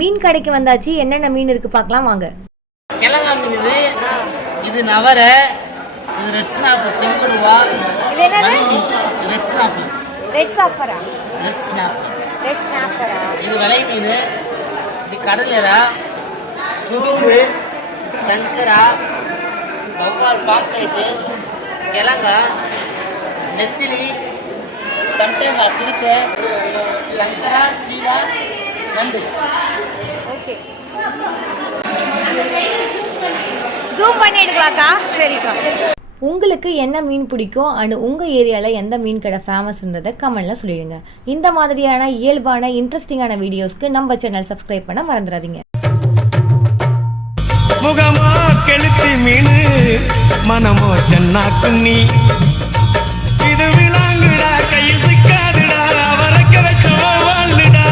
மீன் கடைக்கு வந்தாச்சு. என்னென்ன மீன் இருக்கு பார்க்கலாம் வாங்க. கிழங்கா மீன் இது. இது நவரை, இது ரெட் ஸ்னாப்பர் செங்குருவா. இது என்னது? Red snapper. ரெட் ஸ்னாப்பரா? Red snapper. ரெட் ஸ்னாப்பரா? இது விலை மீன். இது கடலரா, சுரும்பு, சங்கரா, வவ்வால் பாப்லைட்டு, கிழங்கா, நெத்திலி, சண்டேங்கா, திருக்க, சங்கரா, சீலா, நண்டு. ஓகே. ஜூம் பண்ணி எடுக்கலாக்கா? சரிக்கா. உங்களுக்கு என்ன மீன் பிடிக்கும் அண்ட் உங்கள் ஏரியாவில் எந்த மீன் கடை ஃபேமஸ்ன்றதை கமெண்ட்டில் சொல்லிடுங்க. இந்த மாதிரியான இயல்பான இன்ட்ரெஸ்டிங்கான வீடியோஸ்க்கு நம்ம சேனல் சப்ஸ்கிரைப் பண்ண மறந்துடாதீங்க. முகமா கெளுத்தி மீன் மனமோ சென்னா குன்னி இது விளாங்குடா கையில் சிக்காதுடா அவரக்க வச்ச வாழ்டா.